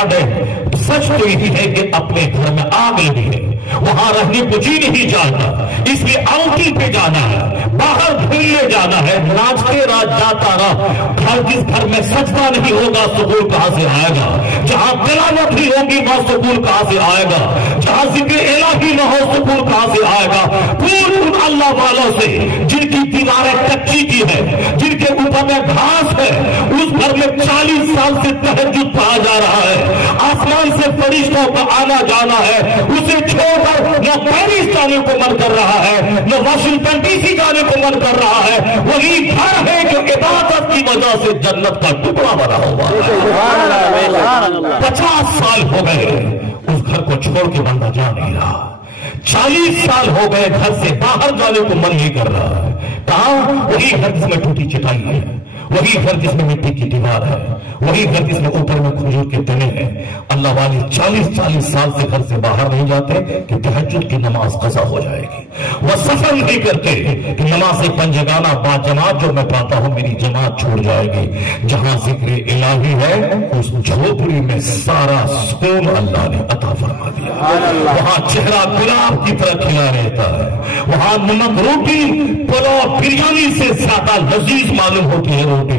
Garden سچ تو یہی ہے کہ اپنے گھر میں آگ لگی ہے، وہاں رہنے کو جی نہیں جاتا، اس لیے آؤٹنگ پہ جانا ہے، باہر گھومنے جانا ہے، ناچتے جاتا رہا۔ جس گھر میں سجدہ نہیں ہوگا سکون کہاں سے آئے گا؟ جہاں تلاوت نہیں ہوگی وہاں سکون کہاں سے آئے گا؟ جہاں ذکر الہی نہ ہو سکون کہاں سے آئے گا؟ پور ان اللہ والوں سے جن کی دیواریں کچی کی ہے، جن کے اوپر میں گھاس ہے، اس گھر میں 40 سال سے تہجد پڑھا جا رہا ہے، آسمان سے فرشتوں کا آنا جانا ہے، اسے چھوڑ کر نہ پیرس جانے کو من کر رہا ہے، نہ واشنگٹن ڈی سی جانے کو من کر رہا ہے۔ وہی گھر ہے جو عبادت کی وجہ سے جنت کا ٹکڑا بنا ہوا ہے۔ 50 سال ہو گئے اس گھر کو چھوڑ کے بندہ جا نہیں رہا، 40 سال ہو گئے گھر سے باہر جانے کو من نہیں کر رہا ہے۔ کہاں؟ وہی گھر جس میں ٹوٹی چٹائی ہے، وہی گھر جس میں مٹی کی دیوار ہے، وہی گھر جس میں اوپر میں کھجور کے تنے ہیں۔ اللہ والے 40 سال سے گھر سے باہر نہیں جاتے کہ تہجد کی نماز قضا ہو جائے گی، وہ سفر نہیں کرتے کہ نماز پنجگانہ با جماعت جو میں پاتا ہوں میری جماعت چھوڑ جائے گی۔ جہاں ذکر الہی ہے اس جھوپڑی میں سارا سکون اللہ نے عطا فرما دیا، وہاں چہرہ گلاب کی طرح کھلا رہتا ہے، وہاں نمک روٹی پلاؤ بریانی سے زیادہ لذیذ معلوم ہوتی ہے روٹی،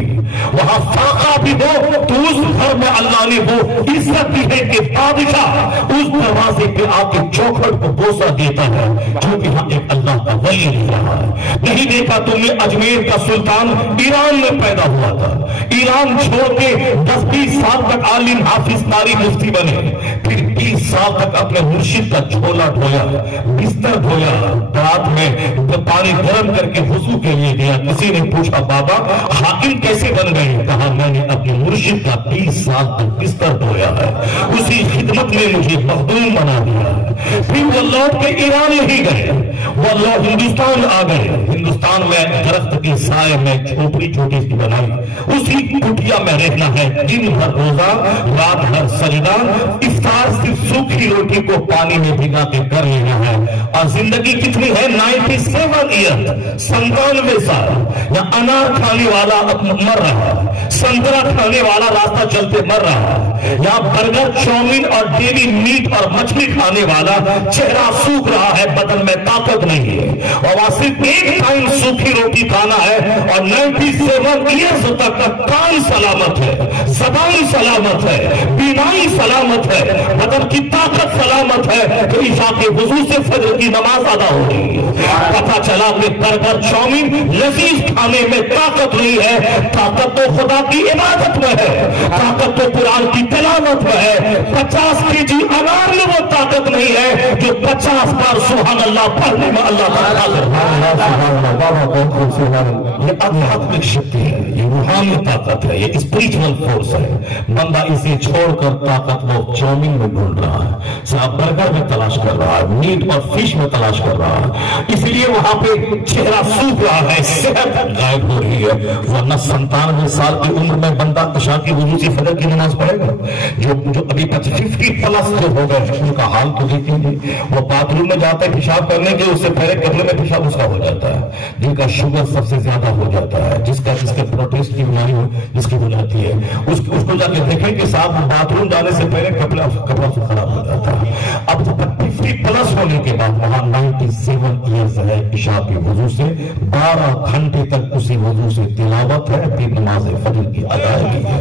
وہاں فاقہ بھی ہو تو اس گھر میں اللہ نے وہ عزت دی ہے کہ بادشاہ اس دروازے پہ آ کے چوکھٹ کو بوسہ دیتا ہے کیونکہ یہاں ایک اللہ کا ولی نہیں رہا ہے۔ نہیں دیکھا تم نے اجمیر کا سلطان ایران میں پیدا ہوا تھا، ایران چھوڑ کے 10-20 سال تک عالم حافظ قاری مفتی بنے، پھر 20 سال تک اپنے مرشد کا جھولا ڈھویا، بستر دھویا، رات میں پانی گرم کر کے وضو کے لیے گیا۔ کسی نے پوچھا بابا حاکم کیسے بن گئے؟ کہا میں نے اپنے مرشد کا 20 سال تک بستر دھویا ہے، اسی خدمت میں مجھے مخدوم بنا دیا ہے۔ پھر وہ لوٹ کے ایران نہیں گئے، وہ لوٹ ہندوستان آ گئے۔ ہندوستان میں درخت کے سائے میں جھوپڑی چھوٹی سی بنائی، اسی کٹیا میں رہنا ہے، دن بھر روزہ رات بھر سجدہ، افطار صرف سوکھی روٹی کو پانی میں بھگا کے کر لینا ہے۔ اور زندگی کتنی ہے؟ 97 ایئر، 97 سال۔ یا انار کھانے والا مر رہا، سنترا کھانے والا راستہ چلتے مر رہا، یا برگر چاؤمین اور ڈیری میٹ اور مچھلی کھانے والا چہرہ سوکھ رہا ہے، بدن میں طاقت نہیں ہے، اور وہاں صرف ایک ٹائم سوکھی روٹی کھانا ہے، اور 97 ایئرز تک کان سلامت ہے، زبان سلامت ہے، بیماری سلامت ہے، بدن کی طاقت سلامت ہے، تو عشاء کے وضو سے فجر کی نماز ادا ہو رہی ہے۔ پتہ چلا کہ برگر چاؤمین لذیذ کھانے میں طاقت نہیں ہے، طاقت تو خدا کی عبادت میں ہے، طاقت تو قرآن کی تلاوت میں ہے۔ 50 kg انار میں وہ طاقت نہیں ہے جو 50 بار سبحان اللہ پڑھنے میں اللہ تعالیٰ یہ آدھیاتمک شکتی ہے، یہ روحانی طاقت ہے، یہ اسپریچول فورس ہے۔ بندہ اسے چھوڑ کر طاقت وہ چاؤمین میں ڈھونڈ رہا ہے، صاحب برگر میں تلاش کر رہا ہے، میٹ اور فش میں تلاش کر رہا ہے، اس لیے وہاں پہ چہرہ سوکھ رہا ہے، صحت غائب ہو رہی ہے۔ ورنہ 97 سال کی عمر میں بندہ عشاء کی وضو سے فجر کی نماز پڑھے گا؟ جو ابھی 50 پلس جو ہو گئے ان کا حال تو دیکھیں گے، وہ باتھ روم میں جاتا ہے پیشاب کرنے کے، اس سے پہلے قبلے میں پیشاب اس کا ہو جاتا ہے، جن کا شوگر سب سے زیادہ ہو جاتا ہے، جس کے پروٹیسٹ کی بیماری جس کی ہو جاتی ہے، اس کو جا کے دیکھیں کہ صاحب باتھ روم جانے سے پہلے کپڑا سے خراب ہو جاتا ہے۔ اب 50 پلس ہونے کے بعد وہاں 97 ایئرز ہے، عشاء کے وضو سے 12 گھنٹے تک اسی وضو سے تلاوت ہے، پھر نماز فجر کی ادائیگی ہے۔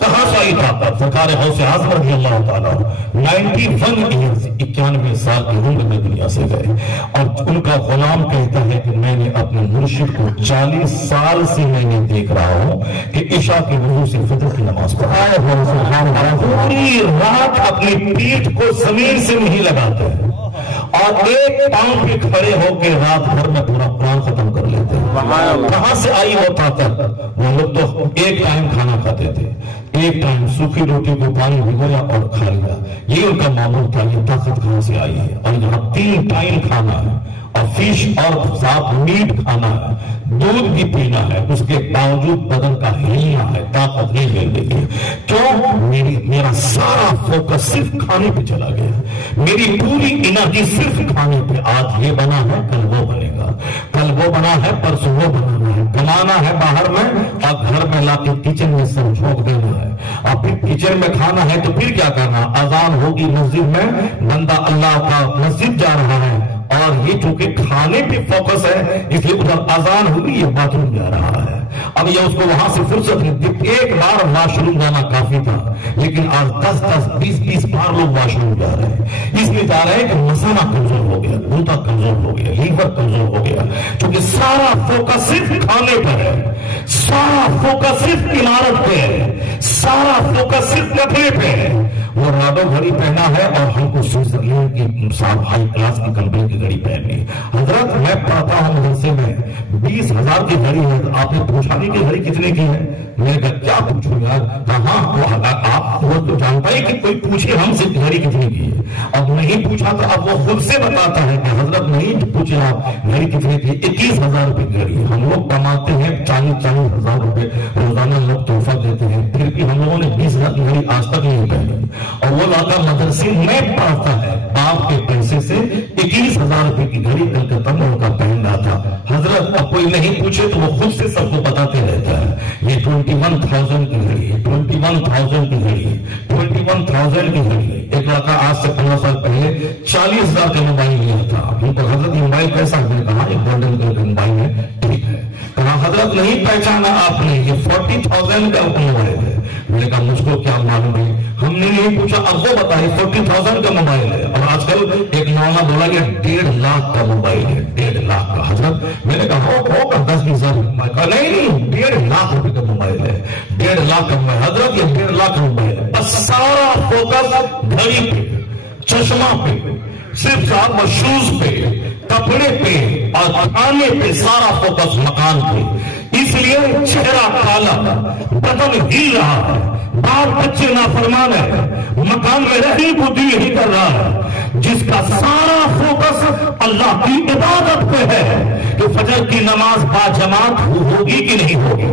کہاں سے آئی طاقت؟ سرکار غوث اعظم رضی اللہ تعالیٰ 91 ایئرز 91 سال کی عمر میں دنیا سے گئے، اور ان کا غلام کہتا ہے کہ میں نے اپنے مرشد کو 40 سال سے میں نے دیکھ رہا ہوں کہ عشاء کے وضو سے فجر کی نماز پڑھائے، پوری رات اپنی پیٹھ کو زمین سے نہیں لگاتے اور ایک پاؤں پہ کھڑے ہو کے رات بھر میں پورا قرآن ختم کر لیتے ہیں۔ کہاں سے آئی وہ طاقت؟ وہ لوگ تو ایک ٹائم کھانا کھاتے تھے، ایک ٹائم سوکھی روٹی کو پانی بھگویا اور کھا لیا، یہ ان کا معمول تھا۔ یہ طاقت کہاں سے آئی ہے؟ اور یہاں 3 ٹائم کھانا ہے، اور فش اور ساتھ میٹ کھانا ہے، دودھ بھی پینا ہے، اس کے باوجود بدن کا ہلنا ہے، طاقت نہیں مل رہی ہے۔ کیوں؟ میرا سارا فوکس صرف کھانے پہ چلا گیا، میری پوری انرجی صرف کھانے پہ۔ آج یہ بنا ہے کل وہ بنے گا، کل وہ بنا ہے پرسوں وہ بنانا ہے، کمانا ہے باہر میں اور گھر میں لا کے کچن میں سب جھونک دینا ہے. اب پھر کچن میں کھانا ہے تو پھر کیا کرنا, اذان ہوگی مسجد میں, بندہ اللہ کا مسجد جا رہا ہے اور یہ چونکہ کھانے پہ فوکس ہے اس لیے ادھر اذان ہوگی, یہ باتھ روم جا رہا ہے. اب یہ اس کو وہاں سے فرصت نہیں, ایک بار واش روم جانا کافی تھا, لیکن آج 10-20 بار لوگ واش روم جا رہے ہیں. اس لیے جا رہے ہیں کہ مسانہ کمزور ہو گیا, گوتا کمزور ہو گیا, لیور کمزور ہو گیا, کیونکہ سارا فوکس صرف کھانے پر ہے, سارا فوکس صرف عمارت پہ ہے, سارا فوکس صرف کپڑے پہ ہے. وہ رادو گھڑی پہنا ہے اور ہم کو سوئٹزرلینڈ کی صاحب ہائی کلاس کی کمپنی کی گھڑی پہنی. حضرت میں پڑھتا ہوں مدرسے میں 20,000 کی گھڑی ہے, آپ نے پوچھا نہیں کہ گھڑی کتنے کی ہے؟ میں نے کہا کیا پوچھوں یار, کہاں آپ وہ تو جانتا ہے کہ کوئی پوچھے ہم سے گھڑی کتنے کی ہے. اب نہیں پوچھا تو اب وہ خود سے بتاتا ہے کہ حضرت نہیں پوچھے آپ گھڑی کتنے کی, 21,000 روپے کی گھڑی. ہم لوگ کماتے ہیں 40,000 روپے روزانہ, لوگ تحفہ دیتے ہیں, پھر بھی ہم لوگوں نے 20,000 کی گھڑی آج تک نہیں پہنی. اور وہ لڑکا مدرسے میں پڑھتا ہے, باپ کے پیسے سے 21,000 روپے کی گھڑی کلکتہ میں ان کا پہن رہا تھا. حضرت اب کوئی نہیں پوچھے تو وہ خود سے سب کو بتاتے رہتا ہے. یہ 21,000 کی گھڑی ہے, 21,000 کی گھڑی ہے, 21,000 کی گھڑی ہے. ایک لڑکا آج سے 15 سال پہلے 40,000 کا موبائل لیا تھا. ان کو حضرت یہ موبائل کیسا ہے؟ کہا ایک گولڈن کلر کا موبائل ہے. ٹھیک ہے. کہا حضرت نہیں پہچانا آپ نے, یہ 40,000 کا موبائل ہے. میں نے کہا مجھ کو کیا معلوم ہے, ہم نے نہیں پوچھا. اب وہ بتائے 40,000 کا موبائل ہے, اور آج کل ایک نونا بولا یہ 1.5 لاکھ کا موبائل ہے, 1.5 لاکھ کا. حضرت میں نے کہا ہوگا 10-20 ہزار. کہا نہیں 1.5 لاکھ روپے کا موبائل ہے, 1.5 لاکھ کا موبائل. حضرت یہ 1.5 لاکھ کا موبائل ہے. بس سارا فوکس گھڑی پہ, چشمہ پہ, صرف صاحب شوز پہ, کپڑے پہ اور کھانے پہ, سارا فوکس مکان پہ. اس لیے چہرہ کالا, بدن ہل رہا ہے, بال بچے نافرمان ہے, مکان میں رہنے کو دل نہیں کر رہا ہے. جس کا سارا فوکس اللہ کی عبادت پہ ہے کہ فجر کی نماز با جماعت ہوگی کہ نہیں ہوگی,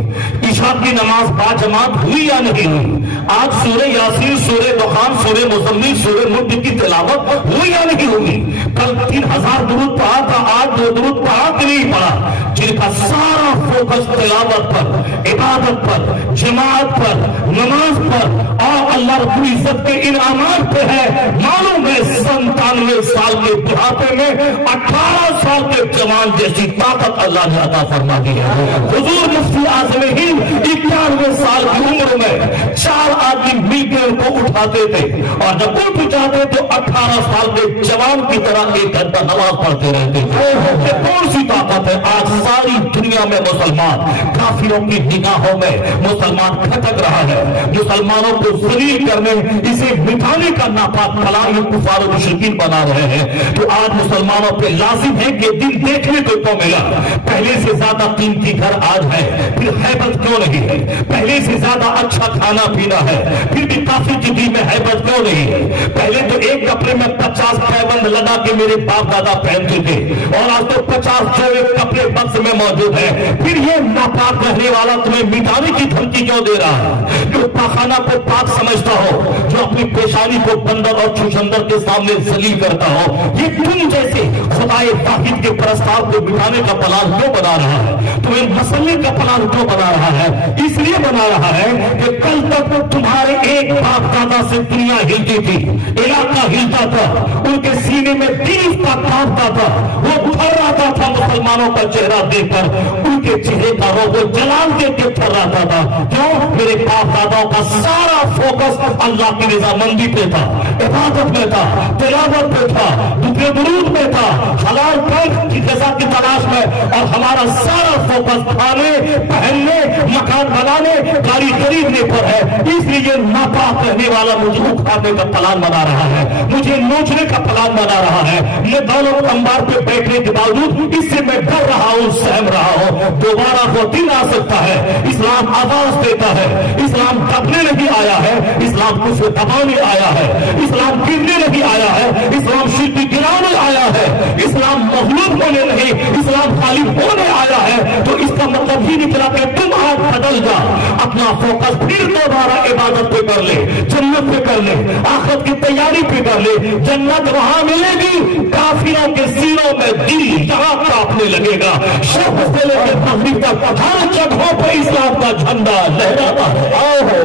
عشاء کی نماز با جماعت ہوئی یا نہیں ہوئی, آج سورہ یاسین, سورہ دخان, سورہ مزمل, سورہ ملک کی تلاوت ہوئی یا نہیں ہوئی, کل 3,000 درود پڑھا تھا, آج 2 درود پڑھا کہ نہیں پڑھا. جن کا سارا فوکس تلاوت پر, عبادت پر, جماعت پر, نماز پر اور اللہ رب العزت کے انعامات پہ ہے. معلوم ہے 97 سال کے بڑھاپے میں 18 سال کے جوان جیسی طاقت اللہ نے عطا فرما دی ہے. حضور مفتی اعظم ہند 91 سال کی عمر میں 4 آدمی مل کے ان کو اٹھاتے تھے, اور جب اٹھ جاتے تو 18 سال کے جوان کی طرح 1 گھنٹہ نماز پڑھتے رہتے تھے. یہ کون سی طاقت ہے؟ آج ساری دنیا میں مسلمان کافروں کی نگاہوں میں مسلمان کھٹک رہا ہے. مسلمانوں کو ذلیل کرنے, اسے مٹانے کا ناپاک کلام کفار و مشرکین بنا رہے ہیں. تو آج مسلمانوں پہ لازم ہے کہ دن دیکھنے کو تو ملا. پہلے سے زیادہ قیمتی گھر آج ہے, پھر ہیبت کیوں نہیں ہے؟ پہلے سے زیادہ اچھا کھانا پینا ہے, پھر بھی کافی جدی میں ہیبت کیوں نہیں ہے؟ پہلے تو ایک کپڑے میں 50 پیبند لگا کے میرے باپ دادا پہنتے تھے, اور آج تو 50 جوڑے کپڑے بکس میں موجود ہے. پھر یہ ناپاک رہنے والا تمہیں مٹانے کی دھمکی کیوں دے رہا ہے؟ جو پاخانہ کو پاک سمجھتا ہو, جو اپنی پیشانی کو بندر اور چھوچندر کے سامنے ذلیل کرتا ہو, یہ تم جیسے خدائے واحد کے پرستار کو مٹانے کا پلان کیوں بنا رہا ہے؟ تمہیں مسئلے کا پلان کیوں بنا رہا ہے؟ اس لیے بنا رہا ہے کہ کل تک تمہارے ایک باپ دادا سے دنیا ہلتی تھی, علاقہ ہلتا تھا, ان کے سینے میں دل کا کانپتا تھا, وہ تھر آتا تھا مسلمانوں کا چہرہ دیکھ کر, ان کے چہرے کا روح جلال دیکھ کے تھر آتا تھا. کیوں؟ میرے باپ داداؤں کا سارا فوکس اللہ کی رضامندی پہ تھا, عبادت میں تھا, تلاوت پہ تھا, دکھے درود میں تھا, حلال پیٹ کی غذا کی تلاش میں. اور ہمارا سارا فوکس کھانے, پہننے, مکان بنانے, گاڑی خریدنے پر ہے. اس لیے ناپاک رہنے والا مجھے اکھاڑنے کا پلان بنا رہا ہے, مجھے نوچنے کا پلان بنا رہا ہے. میں دولت انبار پہ بیٹھنے کے باوجود اس سے میں ڈر رہا ہوں, سہم رہا ہوں. دوبارہ وہ دن آ سکتا ہے, اسلام آواز دیتا ہے, اسلام دبنے نہیں آیا ہے, اسلام کفر دبانے نہیں آیا ہے، اسلام گرنے نہیں آیا ہے، اسلام شرک گرانے آیا ہے، اسلام مغلوب ہونے نہیں، اسلام غالب ہونے آیا ہے۔ تو اس کا مطلب ہی نکلا کہ تم آج بدل جا، اپنا فوکس پھر دوبارہ عبادت پہ کر لے، جنت پہ کر لے، آخرت کی تیاری پہ کر لے۔ جنت وہاں ملے گی، کافروں کے سینوں میں دل یہاں کانپنے لگے گا، شرق سے لے کر مغرب تک ہر جگہوں پہ اسلام کا جھنڈا لہراتا ہے۔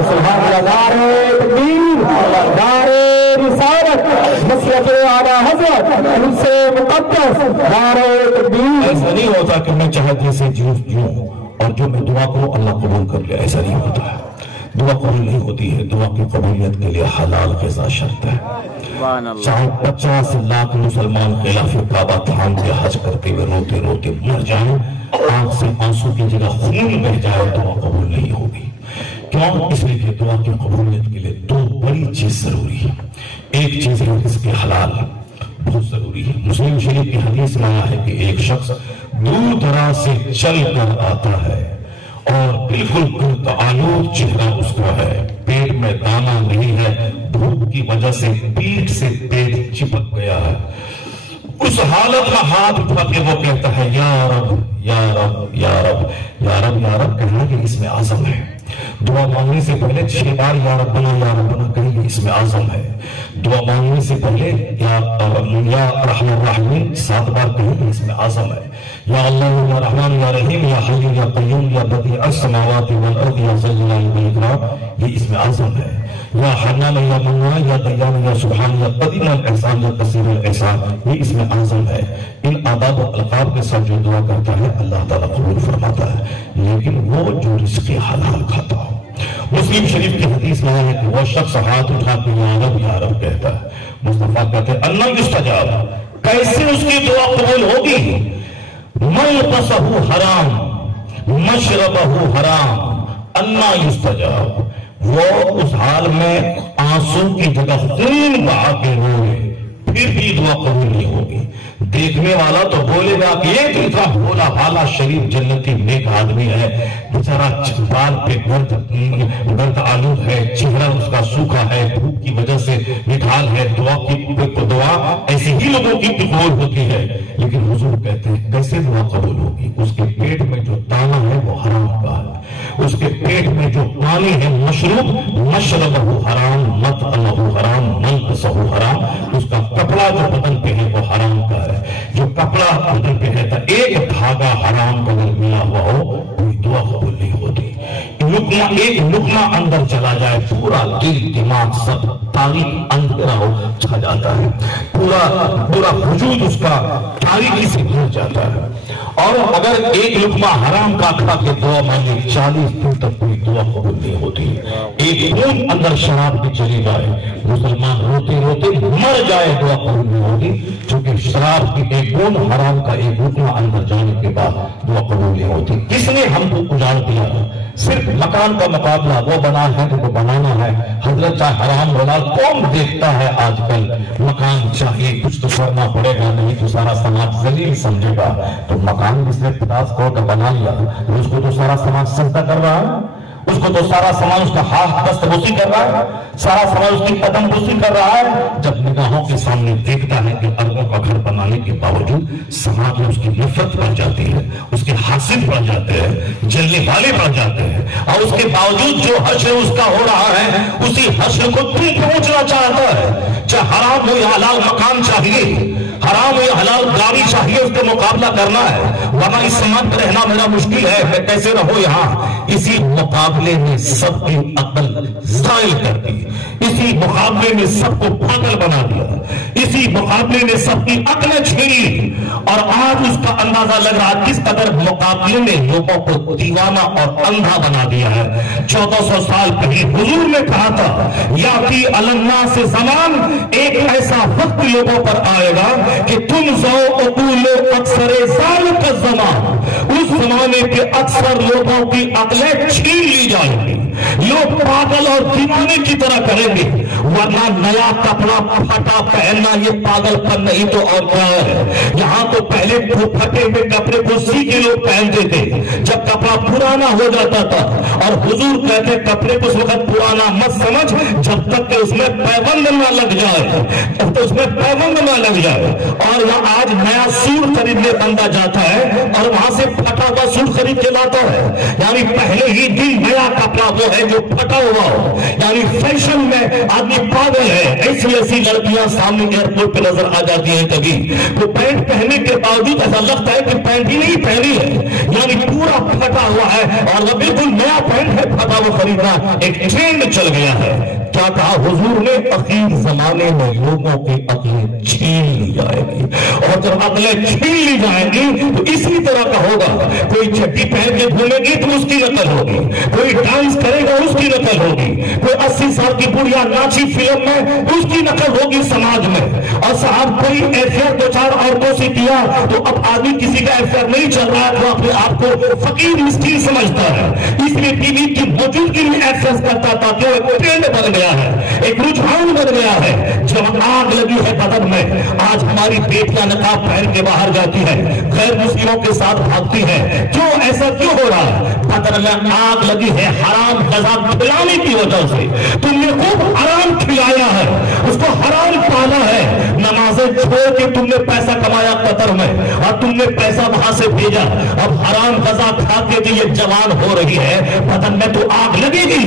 سبحان اللہ، نعرہ رسالت، مسلک اعلیٰ حضرت ان سے مقدس، نعرہ تکبیر۔ ایسا نہیں ہوتا کہ میں چاہے جیسے جیوں اور جو میں دعا کروں اللہ قبول کر لے، ایسا نہیں ہوتا ہے۔ دعا قبول نہیں ہوتی ہے، دعا کی قبولیت کے لیے حلال غذا شرط ہے۔ چاہے 50 لاکھ مسلمان خلاف کعبہ تھام کے حج کرتے ہوئے روتے روتے مر جائیں، آنکھ سے آنسو کی جگہ خون بہ جائے، دعا قبول نہیں ہوگی۔ کیوں؟ اس لیے کہ دعا کی قبولیت کے لیے دو بڑی چیز ضروری ہے۔ ایک چیز ہے رزق حلال، بہت ضروری ہے۔ مسلم شریف کی حدیث میں آیا ہے کہ ایک شخص دور دراز سے چل کر آتا ہے اور بالکل گرد آلود چہرہ اس کا ہے، پیٹ میں دانا نہیں ہے، بھوک کی وجہ سے پیٹ سے پیٹ چپک گیا ہے۔ اس حالت میں ہاتھ اٹھا کے وہ کہتا ہے یا رب یا رب یا رب یا رب یا رب، کہنا کہ اس میں عزم ہے۔ دعا مانگنے سے پہلے 6 بار یا ربنا کہیں، اس میں عزم ہے۔ دعا مانگنے سے پہلے یا رحم الرحیم 7 بار کہیں، اس میں عزم ہے۔ یا اللہ یا رحمان یا رحیم یا حی یا قیوم یا بدیع السماوات والارض یا ذی الجلال والاکرام، یہ اس میں عزم ہے۔ یا حنان یا منان یا دیان یا سبحان یا قدیم الاحسان یا کثیر الاحسان، یہ اس میں عزم ہے۔ ان آداب و القاب کے ساتھ جو دعا کرتا ہے اللہ تعالیٰ قبول فرماتا ہے، لیکن وہ جو رزق حلال کھاتا ہو۔ مسلم شریف کی حدیث میں ہے کہ وہ شخص ہاتھ اٹھا کے یا رب کہتا ہے، مصطفیٰ کہتے ہیں اللہ یستجاب، کیسے اس کی دعا قبول ہوگی؟ ملبسہ حرام مشربہ حرام اللہ یستجاب، وہ اس حال میں آنسو کی جگہ خون بہا کے روئے پھر بھی دعا قبول نہیں ہوگی۔ دیکھنے والا تو بولے گا کہ یہ تو اتنا بھولا بھالا شریف جنتی نیک آدمی ہے، بیچارہ بال پہ گرد آلود ہے، چہرہ اس کا سوکھا ہے، بھوک کی وجہ سے نکال ہے، دعا ایسے ہی لوگوں کی قبول ہوتی ہے۔ لیکن حضور کہتے ہیں کیسے دعا قبول ہوگی؟ اس کے پیٹ میں جو دانا ہے وہ حرام کا ہے، اس کے پیٹ میں جو پانی ہے مشروب مشربہ حرام مطعمہ حرام ملبسہ حرام، اس کا کپڑا جو بدن پہ ہے وہ حرام کا ہے۔ جو کپڑا بدن پہ ہے تو ایک دھاگا حرام کا اگر ملا ہوا ہو کوئی دعا قبول نہیں ہوتی۔ ایک لقمہ اندر چلا جائے پورا دل دماغ سب تاریخ اندھیرا ہو چھا جاتا ہے، پورا وجود اس کا تاریخی سے بھر جاتا ہے۔ اور اگر ایک لقمہ حرام کا کھا کے دعا مانگے 40 دن تک کوئی دعا قبول نہیں ہوتی۔ ایک بوند اندر شراب کی چلی جائے مسلمان روتے روتے مر جائے دعا قبول نہیں ہوتی، کیونکہ شراب کی ایک بوند حرام کا ایک لقمہ اندر جانے کے بعد دعا قبول نہیں ہوتی۔ کس نے ہم کو اجاڑ دیا؟ صرف مکان کا مقابلہ، وہ بنا ہے تو بنانا ہے، حضرت چاہے حرام بنا، کون دیکھتا ہے آج کل؟ مکان چاہیے کچھ تو کرنا پڑے گا، نہیں تو سارا سماج ذلیل سمجھے گا۔ تو مکان جس نے 50 کروڑ کا بنا لیا اس کو تو سارا سماج سجدہ کر رہا ہے، اس کو تو سارا سماج اس کا ہاتھ دست بوسی کر رہا ہے، سارا سماج اس کی قدم بوسی کر رہا ہے۔ جب نگاہوں کے سامنے دیکھتا ہے کہ اربوں کا گھر بنانے کے باوجود سماج میں اس کی نفرت بڑھ جاتی ہے، اس کے حاسد بڑھ جاتے ہیں، جلنے والے بڑھ جاتے ہیں، اور اس کے باوجود جو حشر اس کا ہو رہا ہے اسی حشر کو تم پہنچنا چاہتا ہے۔ چاہے حرام ہو یا حلال مکان چاہیے، حرام ہو یا حلال گاڑی چاہیے، اس کے مقابلہ کرنا ہے، ورنہ اس سماج میں رہنا میرا مشکل ہے، میں کیسے رہوں یہاں۔ اسی مقابلے میں سب کی عقل زائل کر دی، اسی مقابلے میں سب کو پاگل بنا دیا، اسی مقابلے میں سب کی عقلیں چھینی، اور آج اس کا اندازہ لگ رہا کس قدر مقابلے میں لوگوں کو دیوانہ اور اندھا بنا دیا ہے۔ 1400 سال پہلے حضور نے کہا تھا یاتی علی الناس زمان، ایک ایسا وقت لوگوں پر آئے گا کہ تم اکثر ذالک الزمان، اس زمانے کے اکثر لوگوں کی عقلیں چھین لی جائیں گی، लोग पागल और दीवाने की तरह करेंगे, वरना नया कपड़ा फटा पहनना ये पागलपन नहीं तो और क्या है। यहाँ तो पहले फटे हुए कपड़े को सी के लोग पहनते थे, जब कपड़ा पुराना हो जाता था, और हुजूर कहते कपड़े को उस वक्त पुराना मत समझ जब तक कि उसमें पैबंद ना लग जाए, जब तक उसमें पैबंद ना लग जाए। और यहाँ आज नया सूट खरीदने बंदा जाता है और वहां से फटा हुआ सूट खरीद के लाता है, यानी पहले ही दिन नया कपड़ा वो है जो फटा हुआ हो, यानी फैशन में आदमी पागल है। ऐसी ऐसी लड़कियां सामने एयरपोर्ट पे नजर आ जाती हैं, कभी तो पैंट पहनने के बावजूद ऐसा लगता है कि पैंट ही नहीं पहनी है, यानी पूरा फटा हुआ है, और वो बिल्कुल नया पैंट है फटा वो खरीदना एक ट्रेंड चल गया है। क्या कहा हुजूर ने, अखीर जमाने में लोगों की अकलें छीन ली जाएगी, और जब अकलें छीन ली जाएंगी तो इसी तरह का होगा। कोई चड्डी पहन के घूमेगी तो उसकी नकल होगी, कोई डांस करेगा उसकी नकल होगी, कोई 80 साल की बुढ़िया नाची फिल्म में उसकी नकल होगी समाज में। और साहब कोई अफेयर 2-4 औरतों से किया तो अब आदमी किसी का अफेयर नहीं चल रहा है तो अपने आप को फकीर मिस्कीन समझता है, इसलिए बीवी की मौजूदगी में एक्सेस करता था कि एक ट्रेंड बन गया है, एक रुझान बन गया है। जब आग लगी है बदन में, आज हमारी बेटियां नकाब पहन के बाहर जाती है, गैर मुस्लिमों के साथ भागती है, क्यों ऐसा क्यों हो रहा है? बदन में आग लगी है हराम गज़ा खिलाने की वजह से। तुमने खूब हराम खिलाया है, उसको हराम पाला है, नमाजें छोड़ के तुमने पैसा कमाया कतर में और तुमने पैसा वहां से भेजा, अब हराम गज़ा खा के जो ये जवान हो रही है बदन में तो आग लगेगी।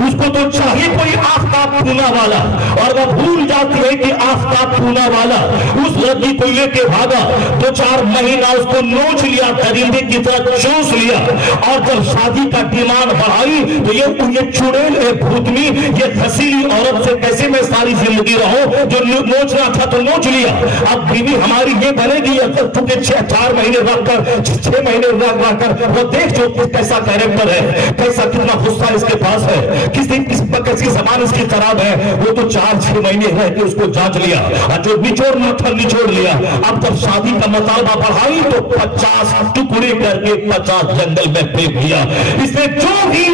उसको तो चाहिए कोई आफताब पूना वाला, और वह भूल जाती है कि आफताब पूना वाला उस लड़की को लेके भागा, 2-4 महीना उसको नोच लिया, दरिंदे की तरह चूस लिया, और जब शादी का डिमांड बढ़ाई तो ये चुड़ैल भूतनी ये घसीली औरत से कैसे मैं सारी जिंदगी रहूं, जो नोचना था तो नोच लिया। अब बीवी हमारी ये बनेगी क्योंकि 4 महीने रखकर 6 महीने रखकर वो देख जो कैसा कैरेक्टर है, कैसा कितना गुस्सा इसके पास है, किसकी जबान इसकी खराब है, वो तो 4-6 महीने रह के उसको जांच लिया और जो निचोड़ना था निचोड़ लिया। अब जब शादी का मुतालबा बढ़ाई तो 50 टुकड़े करके 50 जंगल में फेंक दिया। इसलिए जो भी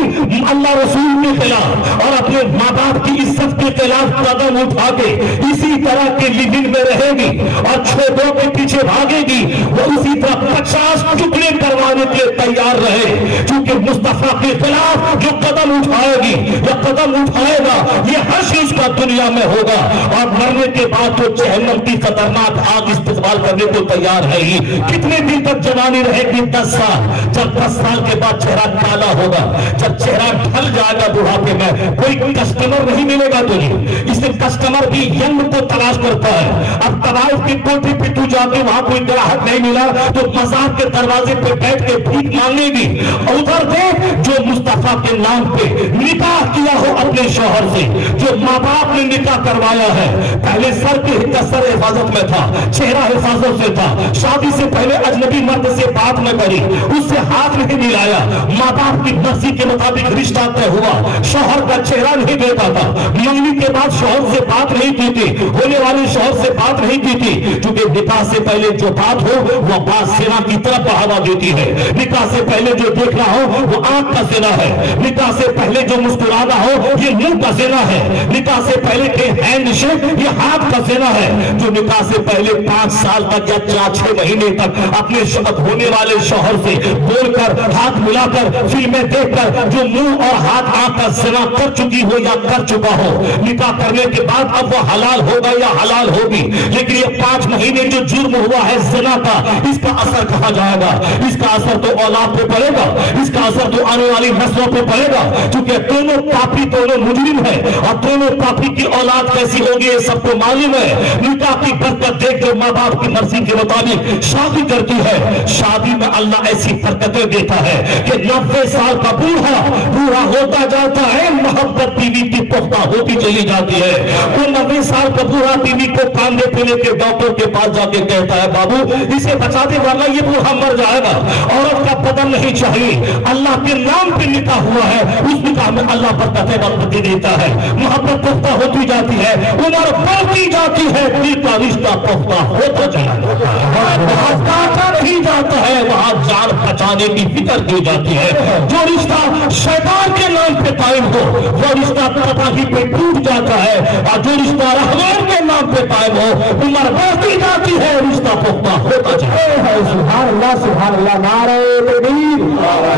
अल्लाह रसूल के खिलाफ और अपने माँ बाप की इज्जत के खिलाफ कदम उठा के इसी तरह के लिविंग में रहेगी और छोटों के पीछे भागेगी, वो उसी तरह 50 टुकड़े करवाने के लिए तैयार रहे, क्योंकि मुस्तफा के खिलाफ जो कदम उठाएगी या कदम उठाएगा ये हश्र उसका दुनिया में होगा, और मरने के बाद तो जहन्नम की खतरनाक आग इस्तेमाल करने को तैयार है ही। कितने दिन तक जवानी रहेगी? 10 साल। जब 10 साल के बाद चेहरा काला होगा, जब चेहरा ढल जाएगा बुढ़ापे में, कोई कस्टमर नहीं मिलेगा तुझे, इसलिए कस्टमर भी यंग को तलाश करता है। अब तवाइफ की कोठी पे तू जाके वहां कोई ग्राहक नहीं मिला तो मज़ार के दरवाजे पे बैठ के भीख मांगेगी, और उधर देख जो मुस्तफा के नाम पे निकाह किया हो अपने शौहर से, जो माँ बाप ने निकाह करवाया है, पहले सर हिफाजत में था, चेहरा हिफाजत से था, शादी से पहले अजनबी मर्द से बात न करी, उससे हाथ नहीं मिलाया, माँ बाप की मर्जी के मुताबिक रिश्ता तय हुआ, शौहर का चेहरा नहीं देखा था, मंगनी के बाद शौहर से बात नहीं की थी, होने वाले शौहर से बात नहीं की थी, क्योंकि निकाह से पहले जो बात हो वह बात सेना की तरफ बढ़ावा देती है। निकाह से पहले जो देखना हो वो आंख का ज़िना है, निकाह से पहले जो मुस्कुराना हो ये मुंह का ज़िना है, निकाह से पहले के हैंड शेक ये हाथ का ज़िना है। जो निकाह से पहले 5 साल तक या 4-6 महीने तक अपने होने वाले शौहर से बोलकर हाथ मिलाकर फिल्में देखकर जो मुंह और हाथ आंख का ज़िना कर चुकी हो या कर चुका हो, निकाह करने के बाद अब वो हलाल होगा या हलाल होगी, लेकिन ये 5 महीने जो जुर्म हुआ है ज़िना का, इसका असर कहां जाएगा? इसका असर तो औलाद पे पड़ेगा, इसका असर तो आने वाली नस्लों पे पड़ेगा, क्योंकि दोनों पापी दोनों मुजरिम है, और दोनों पापी की औलाद कैसी होगी ये सबको मालूम है। निकाह की बरकत देख के माँ बाप की मर्जी के मुताबिक शादी करती है, शादी में अल्लाह ऐसी बरकतें देता है कि 90 साल का बूढ़ा होता जाता है, मोहब्बत बीवी की पुख्ता होती चली जाती है। तो 90 साल का बूढ़ा बीवी को कांधे पे लेके डॉक्टर के पास जाके कहता है बाबू इसे बचा दे वरना ये बूढ़ा मर जाएगा। औरत का बदन नहीं चाहिए, अल्लाह के नाम पे निकाह हुआ है, उस निकाह में अल्लाह बरकतें देता है, मोहब्बत पुख्ता होती जाती है, उम्र बढ़ती जाती है, दिल का रिश्ता पुख्ता होता चला जाता है, वहां काटा नहीं जाता है, वहां जान बचाने की फिक्र की जाती है। जो रिश्ता शैतान के नाम पे कायम हो वो रिश्ता तबाही पे टूट जाता है, और जो रिश्ता रहमान के नाम पे कायम हो उम्र बढ़ती जाती है, रिश्ता पुख्ता होता चला जाता है। सुभान अल्लाह, सुभान अल्लाह। नारे तकबीर,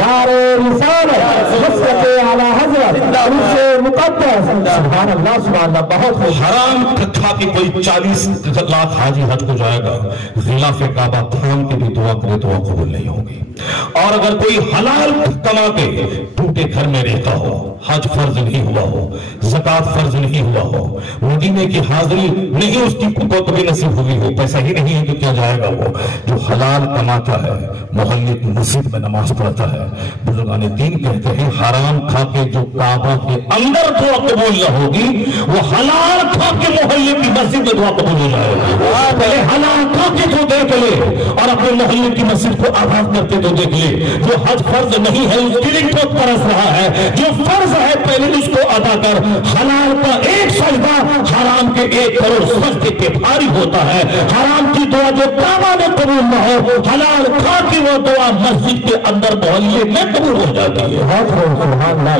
नारे रिसालत, मसलक आला हज़रत, उनसे मुक़द्दस। सुभान अल्लाह, सुभान अल्लाह। बहुत हराम खा के कोई 40 लाख हाजी हज को जाएगा, गिलाफ काबा थाम के भी दुआ करे दुआ कबूल नहीं होगी। और अगर कोई हलाल कमा के टूटे घर में रहता हो, हज फर्ज नहीं हुआ हो, ज़कात फर्ज नहीं हुआ हो, मदीने की हाजिरी नहीं उसकी को कभी नसीब हुई हो, पैसा ही नहीं है तो क्या जाएगा वो। जो हलाल कमाता है, मोहल्ले की मस्जिद में नमाज पढ़ता है, बुजुर्गान दीन कहते हैं हराम खा के जो काबा के अंदर दुआ कबूल न होगी, वो हलाल खा के मोहल्ले की मस्जिद में दुआ कबूल हो जाएगी। पहले हलाल खा के तो देख ले और अपने मोहल्ले की मस्जिद को आबाद करते तो देख ले। जो हज फर्ज नहीं है उसके लिए तो तरस रहा है, जो फर्ज है पहले उसको अदा कर। हलाल का एक सजदा हराम के 1 करोड़ सजदे पे भारी होता है। हराम की दुआ जो काबा में कबूल न हो, हलाल खा के वो दुआ मस्जिद के अंदर मोहल्ले में कबूल हो जाती है।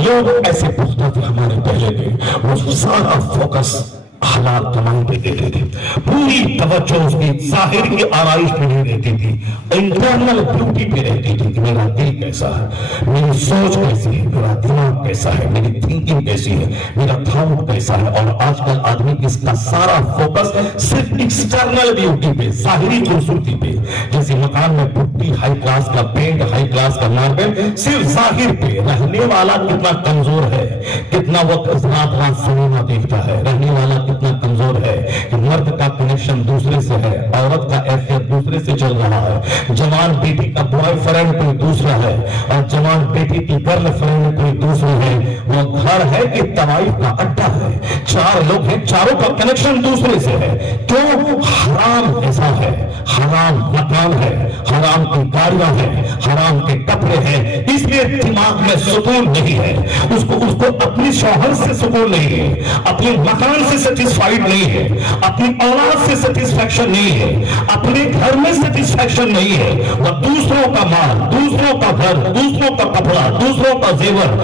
लोग ऐसे पुख्ता थे हमारे पहले के, वो सारा फोकस हलाल कमाई पे देते थे, पूरी तवज्जो उसकी जाहिर की आराइश पे नहीं रहती थी, इंटरनल ब्यूटी पे रहती थी कि मेरा दिल कैसा है, मेरी सोच कैसी है, मेरा दिमाग कैसा है, मेरी थिंकिंग कैसी है, मेरा थॉट कैसा है। और आजकल आदमी इसका सारा फोकस सिर्फ एक्सटर्नल ब्यूटी पे, जाहिरी खूबसूरती पे, जैसे मकान में पुट्टी, हाई क्लास का पेंट, हाई क्लास का मार्बल, सिर्फ जाहिर पे। रहने वाला कितना कमजोर है, कितना वक्त रात रात सिनेमा देखता है, रहने वाला कितना कमजोर है कि मर्द का कनेक्शन दूसरे से है, औरत का अफेयर दूसरे से चल रहा है, जवान बेटी का बॉयफ्रेंड कोई दूसरा है और जवान बेटी की गर्लफ्रेंड कोई दूसरी है। वो घर है कि तवाइफ का अड्डा है, 4 लोग हैं, चारों का कनेक्शन दूसरे से है। क्यों? हराम ऐसा है, हराम मकान है, हराम की गाड़ियां हैं, हराम के कपड़े हैं, इसलिए दिमाग में सुकून नहीं है। उसको अपनी शौहर से सुकून नहीं है, अपने मकान से सेटिस्फाइड नहीं है, अपनी औलाद से सेटिस्फैक्शन नहीं है, अपने घर में सेटिस्फैक्शन नहीं है। वह दूसरों का माल, दूसरों का घर, दूसरों का कपड़ा, दूसरों का जेवर,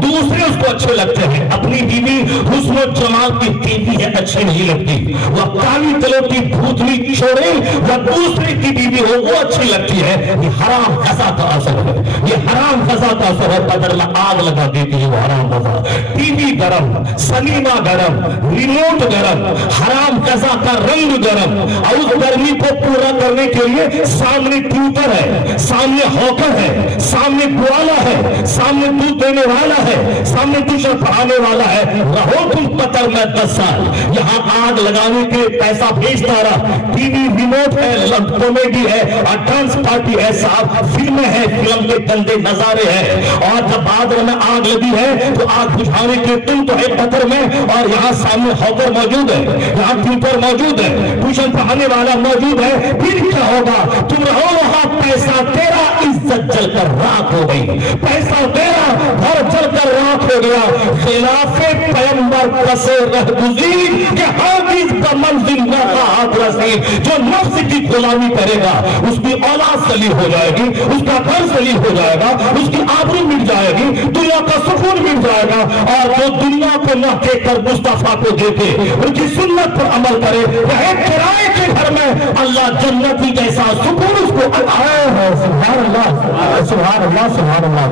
दूसरे उसको अच्छे लगते हैं। अपनी बीवी हुस्न जमाल की तीवी है, अच्छी नहीं लगती। वह काली तलों की भूतनी छोड़े, वह दूसरे की बीवी हो वो अच्छी लगती है। ये हराम गज़ा का असर है, ये हराम गज़ा का असर है। बदर में आग लगा देती है वो हराम गज़ा। टीवी गरम, सलीमा गरम, रिमोट गरम, हराम गज़ा का रंग गरम। और उस गर्मी को पूरा करने के लिए सामने ट्यूटर है, सामने हॉकर है, सामने ग्वाला है, सामने दूध देने वाला है, सामने ट्यूशन पढ़ाने वाला है। रहो तुम कतर में 10 साल, यहाँ आग लगाने के पैसा भेजता रहा। टीवी रिमोट है, कॉमेडी है और डांस पार्टी है, साहब फिल्में हैं, फिल्म के गंदे नजारे हैं। और जब बादल में आग लगी है तो आग बुझाने के तुम तो है कतर में, और यहाँ सामने हॉकर मौजूद है, यहाँ ट्यूटर मौजूद है, ट्यूशन पढ़ाने वाला मौजूद है। फिर क्या होगा? तुम रहो वहां, पैसा तेरा, इज्जत जलकर राख हो गई। पैसा तेरा, घर जलकर राख हो गया। खिलाफे पैगंबर कसे रहगुज़ीर के हाफिज का मंजिल ना हाथ रसीद। जो नफ्स की गुलामी करेगा उसकी औलाद सलीब हो जाएगी, उसका घर सलीब हो जाएगा, उसकी आबरू मिट जाएगी, दुनिया का सुकून मिट जाएगा। और वो दुनिया को न देखकर मुस्तफा को देखे, उनकी सुन्नत पर अमल करे, रहे किराए के घर में, अल्लाह जन्नती जैसा सुकून उसको है। सुभान अल्लाह, सुभान अल्लाह, सुभान अल्लाह।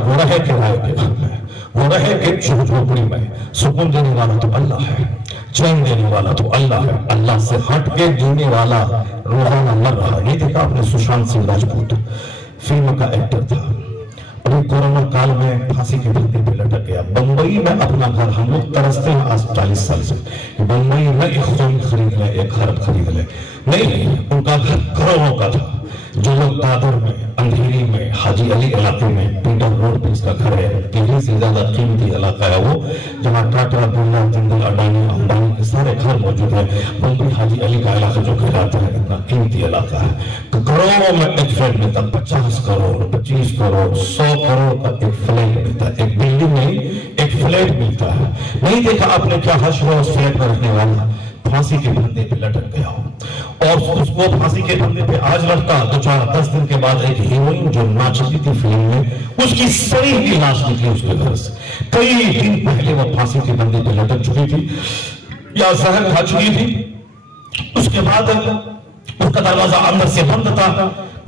वो रहे किराए के घर में, वो रहे कि झोपड़ी में। सुकून देने वाला तो अल्लाह है, चैन देने वाला तो अल्लाह है। अल्लाह से हट के जीने वाला रोहाना मर रहा। ये देखा आपने सुशांत सिंह राजपूत, फिल्म का एक्टर था, अभी कोरोना काल में फांसी की धरती पे लटक गया। बंबई में अपना घर, हम लोग तरसते हैं आज 40 साल से कि बंबई में एक ज़मीन खरीद ले, एक घर खरीद ले। नहीं, उनका घर करोड़ों का था। जो लोग दादर में, अंधेरी में, हाजी अली इलाके में, पीटर रोड पे इसका घर है, दिल्ली से ज्यादा कीमती इलाका है वो, जहाँ टाटा, बिरला, जिंदल, अडानी, अंबानी के सारे घर मौजूद है। बम्बई हाजी अली का इलाका जो कहलाता है, इतना कीमती इलाका है। तो करोड़ों में एक फ्लैट मिलता, 50 करोड़, 25 करोड़, 100 करोड़ का एक फ्लैट मिलता। एक बिल्डिंग नहीं, एक फ्लैट मिलता है। नहीं देखा आपने क्या हश्र उस फ्लैट में रहने वाला फांसी के फंदे पे लटक गया हो और उसको फांसी के फंदे पे आज लटका 10 दिन के बाद एक हीरोइन जो नाचती थी फिल्म में, उसकी सड़ी हुई लाश निकली उसके घर से। कई दिन पहले वो फांसी के फंदे पे लटक चुकी थी या जहर खा चुकी थी। उसके बाद उसका दरवाजा अंदर से बंद था,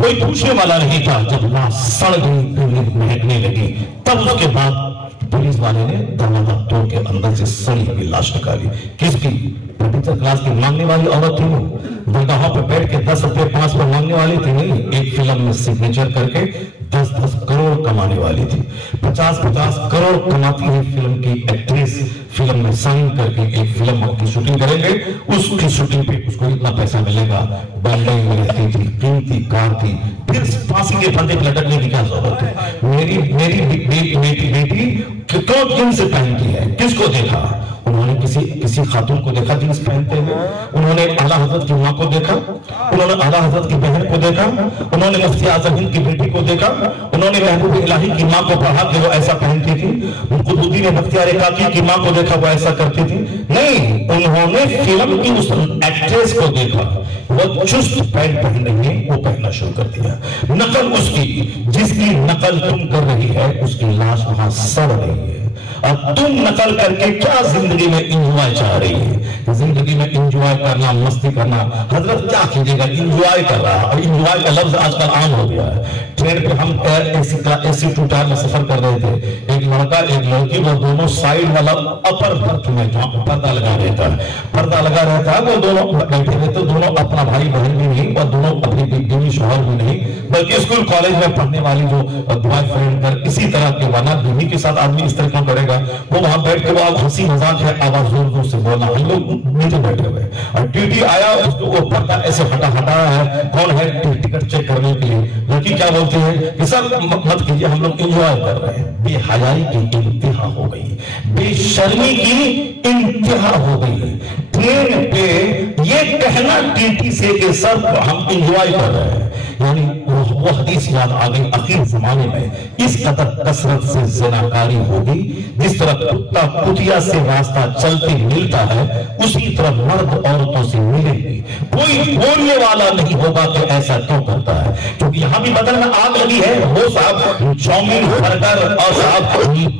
कोई पूछने वाला नहीं था। जब लाश सड़ गई, महकने लगी, तब उसके बाद पुलिस वाले ने दरवाजा तोड़ के अंदर से सड़ी हुई लाश निकाली। किसकी? प्रोफेसर क्लास की मांगने वाली औरत थी। वो दरगाह पे बैठ के 10 रुपए 5 रुपए मांगने वाली थी नहीं, एक फिल्म में सिग्नेचर करके 10-10 करोड़ कमाने वाली थी। 50-50 करोड़ कमाती हुई फिल्म की एक्ट्रेस फिल्म में साइन करके एक फिल्म की शूटिंग करेंगे, उसकी शूटिंग पे उसको इतना पैसा मिलेगा। बंगले में रहती थी, कीमती कार थी, फिर फांसी के फंदे पे लटकने की क्या जरूरत है? मेरी बेटी क्यों जींस पहनती है? किसको देखा? उन्होंने किसी खातून को देखा जींस पहनते हुए? उन्होंने आला हजरत की माँ को देखा? उन्होंने आला हजरत की बहन को देखा? उन्होंने मुफ्ती आजम हिंद की बेटी को देखा? उन्होंने महबूब इलाही की माँ को पढ़ा कि वो ऐसा पहनती थी? कुतुबुद्दीन बख्तियार काकी की माँ को देखा वो ऐसा करती थी? नहीं, उन्होंने फिल्म की उस एक्ट्रेस को देखा, वो चुस्त पैंट पहन रही है, वो पहनना शुरू कर दिया। नकल उसकी, जिसकी नकल तुम कर रही है उसकी लाश वहां सड़ रही है। और तुम नकल करके क्या जिंदगी में इंजॉय चाह रही है? जिंदगी में इंजॉय करना, मस्ती करना, हजरत क्या कीजिएगा, इंजॉय कर रहा है। और इंजॉय का लफ्ज आजकल आम हो गया है। ट्रेन पे हम एसी 2 टायर में सफर कर रहे थे, एक लड़का एक लड़की, वो दोनों साइड वाला अपर बर्थ में जहाँ पर्दा लगा रहता है वो दोनों बैठे रहते, दोनों अपना भाई बहन भी नहीं और दोनों अपनी बीवी शौहर भी नहीं, बल्कि स्कूल कॉलेज में पढ़ने वाली जो बॉयफ्रेंड कर इसी तरह के वाला बीवी के साथ आदमी इस तरह क्यों करेगा? वो वहां बैठ के वो हंसी मजाक है, आवाज जोर जोर से बोलना, हम लोग नीचे बैठे हुए और टीटी आया, उसको वो पर्दा ऐसे हटाया है, कौन है टिकट चेक करने के लिए। लड़की क्या बोलती है कि सर मत कीजिए, हम लोग एंजॉय कर रहे हैं। बेहयाई की इंतहा हो गई, बेशर्मी की इंतहा हो गई। ट्रेन पे ये कहना टीटी से कि सर हम एंजॉय कर रहे हैं, यानी वो हदीस याद आ गई। आखिर जमाने में इस कदर कसरत से ज़िनाकारी होगी, जिस तरह कुत्ता कुतिया से रास्ता चलते मिलता है, उसी तरह मर्द औरतों से मिलेगी। कोई बोलने वाला नहीं होगा कि ऐसा क्यों करता है, क्योंकि यहां भी बदन में आग लगी है। वो साहब चाउमीन बर्गर और साहब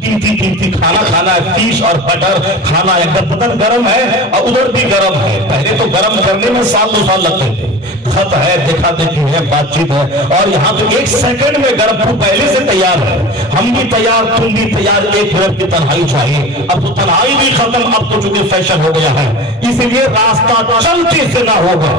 तीन खाना खाना है, फिश और बटर खाना है, बदन गर्म है और उधर भी गर्म है। पहले तो गर्म करने में 1-2 साल लगते थे, खत है, देखा देखी है, बातचीत है, और यहाँ तो 1 सेकंड में गर्म पहले से तैयार है। हम भी तैयार, तुम भी तैयार, 1 मिनट की तन्हाई चाहिए। अब तो तन्हाई भी खत्म, अब तो चूंकि फैशन हो गया है, इसलिए रास्ता चलते से ना होगा,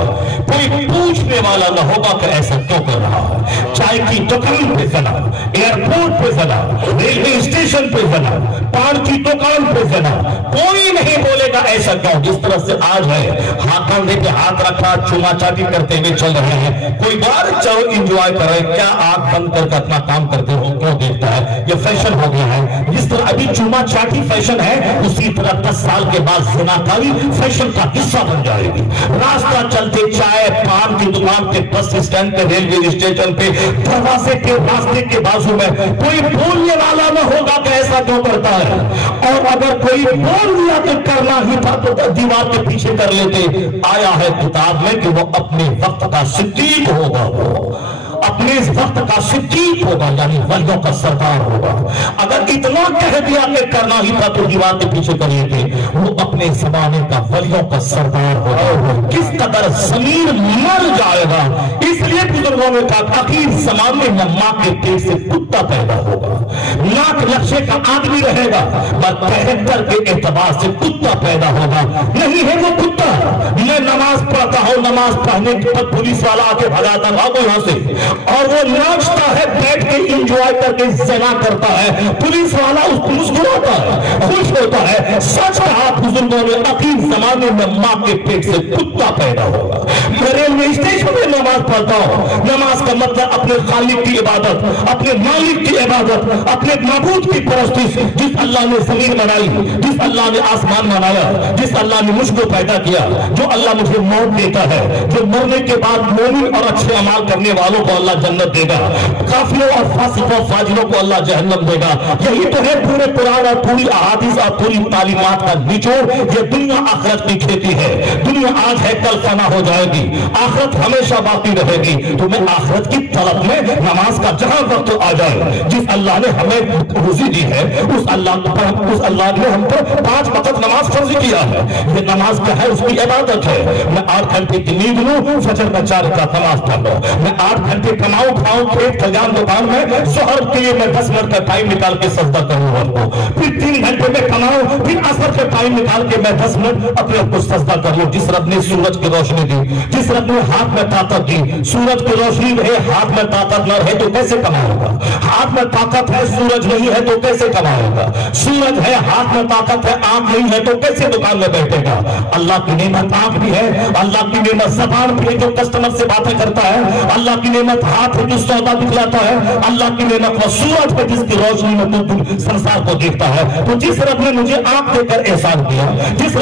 कोई पूछने वाला ना होगा कि ऐसा क्यों कर रहा है। चाय की दुकान पे जना, एयरपोर्ट पे जना, रेलवे स्टेशन पे जना, पान की दुकान पे जना, कोई नहीं बोलेगा ऐसा क्यों। जिस तरह से आज है, हाथ कंधे पे हाथ रखा, चुमा चाटी करते हुए चल रहे हैं, कोई बार चलो इंजॉय कर रहे हैं, क्या आंख बंद करके अपना काम करते हो, क्यों देखता है? ये फैशन हो गया है। जिस तरह अभी चुमा चाटी फैशन है, उसी तरह 10 साल के बाद ज़िनाकारी फैशन का हिस्सा बन जाएगी। रास्ता चलते चाय पान की दुकान पे, बस स्टैंड पे, रेलवे स्टेशन पे, दरवाजे के रास्ते के बाजू में कोई बोलने वाला न होगा कि ऐसा क्यों करता है। और अगर कोई बोल दिया तो करना ही था तो दीवार के पीछे कर लेते। आया है किताब में कि वो अपने वक्त का सिद्दीक होगा, वो अपने इस वक्त का सिद्दीक होगा, यानी वलियों का सरदार होगा। अगर इतना कह दिया कि करना ही था तो दीवार के पीछे कर लेते, वो अपने जमाने का वलियों का सरदार होगा। किस कदर जमीन मर जाएगा, इसलिए बुजुर्गों ने कहा आखिर जमाने में मां के पेट से कुत्ता पैदा होगा, नाक लक्ष्य का आदमी रहेगा, पर कैरेक्टर के एतबार से कुत्ता पैदा होगा। नहीं है वो कुत्ता, मैं नमाज पढ़ता हूं, नमाज पढ़ने के बाद पुलिस वाला आके भगाता, भागो यहां से, और वो नाचता है, बैठ के इंजॉय करके ज़िना करता है, पुलिस वाला उसको मुस्कुराता है, खुश होता है। सच कहा बुजुर्गों ने अखीर जमाने में माँ के पेट से कुत्ता पैदा होगा। मैं रेलवे स्टेशन में नमाज पढ़ता हूँ। नमाज का मतलब अपने खालिक की इबादत, अपने मालिक की इबादत, अपने माबूद की परस्तिश। जिस अल्लाह ने जमीन बनाई, जिस अल्लाह ने आसमान बनाया, जिस अल्लाह ने मुझको पैदा किया, जो अल्लाह मुझे मौत देता है, जो मरने के बाद मोमिन और अच्छे अमाल करने वालों को अल्लाह जन्नत देगा, काफिरों और फासिकों फाजिलों को अल्लाह जहन्नम देगा। यही तो है पूरे कुरान और पूरी अहादीस और पूरी तालीमात का निचोड़। ये दुनिया आखिरत की खेती है। दुनिया आज है, कल फना हो जाएगी, आखिरत हमेशा बाकी रहेगी। तो मैं आखिरत की तलब में नमाज का जहां वक्त आ जाए, जिस अल्लाह ने हमें रोजी दी है, उस अल्लाह ने हम पर 5 वक्त नमाज फर्ज किया है। ये नमाज क्या है? उसकी इबादत है। मैं 8 घंटे की नींद लूं, फजर में 4 रकात नमाज पढ़ लो। मैं 8 घंटे कमाऊं, खाऊं, खेत खलियान दुकान में, जोहर के लिए मैं 10 मिनट का टाइम निकाल के सजदा करूं आपको। फिर 3 घंटे में कमाऊं, फिर असर का टाइम निकाल के मैं 10 मिनट अपने आप को सजदा कर लूं। जिस रब ने सूरज की रोशनी दी, जिस रब ने हाथ में ताकत दी, सूरज की रोशनी है, हाथ में ताकत न रहे तो कैसे कमाएगा? हाथ में ताकत है, सूरज नहीं है तो कैसे कमाएगा? सूरज है, हाथ में ताकत है, आंख नहीं है तो कैसे दुकान में बैठेगा? अल्लाह की नेमत आंख भी है, अल्लाह की नेमत ज़बान भी है जो कस्टमर से बातें करता है, अल्लाह की नेमत हाथ है जो सौदा दिखलाता है, अल्लाह की नेमत वो सूरज है जिसकी रोशनी में तुम संसार को देखता है। तो जिस रब ने मुझे आंख देकर एहसान किया, जिस